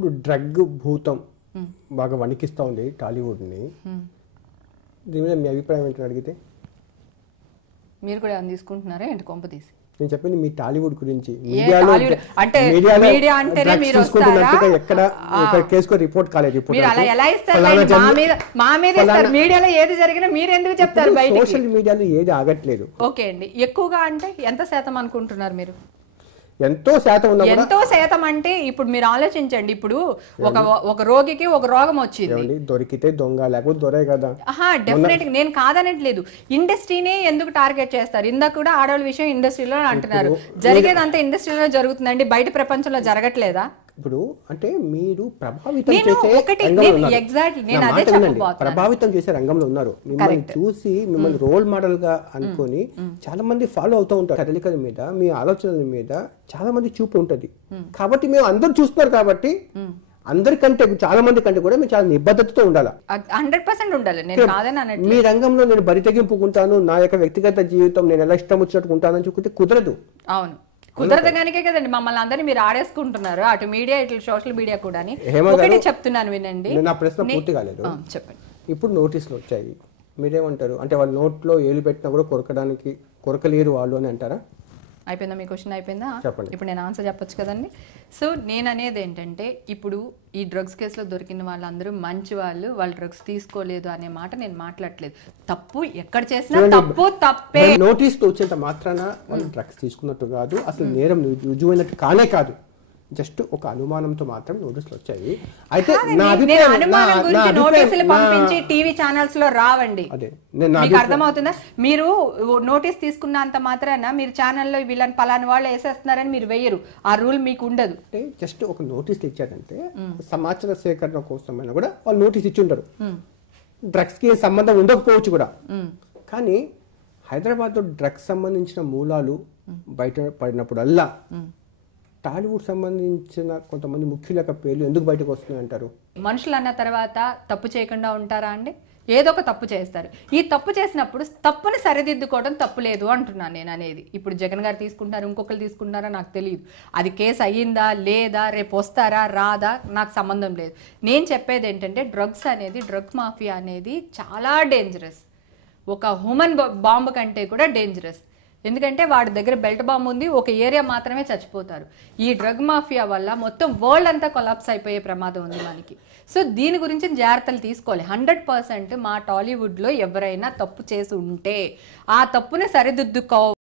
ఇప్పుడు డ్రగ్ భూతం బాగా వణికిస్తూ ఉంది టాలీవుడ్ని. దీని మీద మీ అభిప్రాయం ఏంటని అడిగితే మీరు కూడా ఏమైనా తీసుకుంటున్నారా ఏంటి కొంప తీసి? నేను చెప్పింది మీ టాలీవుడ్ గురించి. అంటే మీడియా అంటేనే మీరు ఎక్కడ కేసుకో రిపోర్ట్ కాలేదు. మీరు అలా ఎలా ఇస్తారు? మా మీద ఇస్తారు. మీడియాలో ఏది జరిగినా మీరు ఎందుకు చెప్తారు? సోషల్ మీడియాలో ఏది ఆగట్లేదు. ఓకే అండి, ఎక్కువగా అంటే ఎంత శాతం అనుకుంటున్నారు మీరు? ఎంతో శాతం అంటే ఇప్పుడు మీరు ఆలోచించండి. ఇప్పుడు ఒక రోగికి ఒక రోగం వచ్చింది, దొరికితే దొంగ లేకపోతే దొరే కదా. డెఫినెట్ గా నేను కాదనట్లేదు. ఇండస్ట్రీనే ఎందుకు టార్గెట్ చేస్తారు? ఇందాక కూడా ఆడవాళ్ళ విషయం ఇండస్ట్రీలో అంటున్నారు. జరిగేదంతా ఇండస్ట్రీలో జరుగుతుందండి, బయట ప్రపంచంలో జరగట్లేదా? ఇప్పుడు అంటే మీరు ప్రభావితం చేసే రంగంలో ఉన్నారు. మిమ్మల్ని చూసి మిమ్మల్ని రోల్ మోడల్ గా అనుకొని చాలా మంది ఫాలో అవుతూ ఉంటారు. కదలికల మీద, మీ ఆలోచనల మీద చాలా మంది చూపు ఉంటది. కాబట్టి మేము అందరూ చూస్తున్నారు కాబట్టి అందరికంటే చాలా మంది కంటే కూడా మీరు చాలా నిబద్ధతతో ఉండాలి. 100% ఉండాలి. మీ రంగంలో నేను బరి తెగింపుకుంటాను, నా యొక్క వ్యక్తిగత జీవితం నేను ఎలా ఇష్టం వచ్చినట్టు ఉంటానని చూకుంటే కుదరదు. అవును, కుదరదగానికే కదండి మమ్మల్ని అందరినీ మీరు ఆడేసుకుంటున్నారు, అటు మీడియా ఇటు సోషల్ మీడియా కూడా. ఒకటి చెప్తున్నాను వినండి. నా ప్రశ్న పూర్తి కాలేదు. చెప్పండి. ఇప్పుడు నోటీసులు వచ్చాయి, మీరేమంటారు? అంటే వాళ్ళ నోట్లో ఏలు పెట్టినా కూడా కొరకలేరు వాళ్ళు అని అంటారా? అయిపోయిందా మీ క్వశ్చన్? అయిపోయిందా? చెప్పండి. ఇప్పుడు నేను ఆన్సర్ చెప్పొచ్చు కదండి. సో నేను అనేది ఏంటంటే, ఇప్పుడు ఈ డ్రగ్స్ కేసులో దొరికిన వాళ్ళందరూ మంచి వాళ్ళు డ్రగ్స్ తీసుకోలేదు అనే మాట నేను మాట్లాడలేదు. తప్పు ఎక్కడ చేసినా తప్పే. నోటీస్ వచ్చేంత మాత్రాన వాళ్ళు డ్రగ్స్ తీసుకున్నట్టు కాదు, అసలు నేరం రుజువైనట్టు కానే కాదు. జస్ట్ ఒక అనుమానంతో మాత్రం నోటీసులు వచ్చాయి. అయితే నోటీసులు పంపించి టీవీ ఛానల్స్ లో రావండి. మీకు అర్థమవుతుందా? మీరు నోటీస్ తీసుకున్నంత మాత్రాన మీరు ఛానల్లో వీళ్ళని పలాని వాళ్ళు వేసేస్తున్నారని మీరు వెయ్యరు. ఆ రూల్ మీకు ఉండదు. అంటే జస్ట్ ఒక నోటీస్ ఇచ్చారంటే సమాచార సేకరణ కోసమైనా కూడా వాళ్ళు నోటీస్ ఇచ్చి ఉంటారు. డ్రగ్స్ కి సంబంధం ఉండకపోవచ్చు కూడా. కానీ హైదరాబాద్ లో డ్రగ్స్ సంబంధించిన మూలాలు బయట పడినప్పుడల్లా టాలీవుడ్ సంబంధించిన కొంతమంది ముఖ్యుల యొక్క పేర్లు ఎందుకు బయటకు వస్తున్నాయి అంటారు? మనుషులు అన్న తర్వాత తప్పు చేయకుండా ఉంటారా అండి? ఏదో ఒక తప్పు చేస్తారు. ఈ తప్పు చేసినప్పుడు తప్పుని సరిదిద్దుకోవడం తప్పు లేదు అంటున్నాను నేను అనేది. ఇప్పుడు జగన్ గారు తీసుకుంటున్నారు, ఇంకొకరు తీసుకుంటున్నారా నాకు తెలియదు. అది కేసు అయ్యిందా లేదా, రేపు వస్తారా రాదా నాకు సంబంధం లేదు. నేను చెప్పేది ఏంటంటే, డ్రగ్ మాఫియా అనేది చాలా డేంజరస్. ఒక హ్యూమన్ బాంబు కంటే కూడా డేంజరస్. ఎందుకంటే వాడి దగ్గర బెల్ట్ బాంబు ఉంది, ఒక ఏరియా మాత్రమే చచ్చిపోతారు. ఈ డ్రగ్ మాఫియా వల్ల మొత్తం వరల్డ్ అంతా కొలాప్స్ అయిపోయే ప్రమాదం ఉంది మనకి. సో దీని గురించి జాగ్రత్తలు తీసుకోవాలి. 100% మా టాలీవుడ్లో ఎవరైనా తప్పు చేసి ఉంటే ఆ తప్పుని సరిదిద్దుకో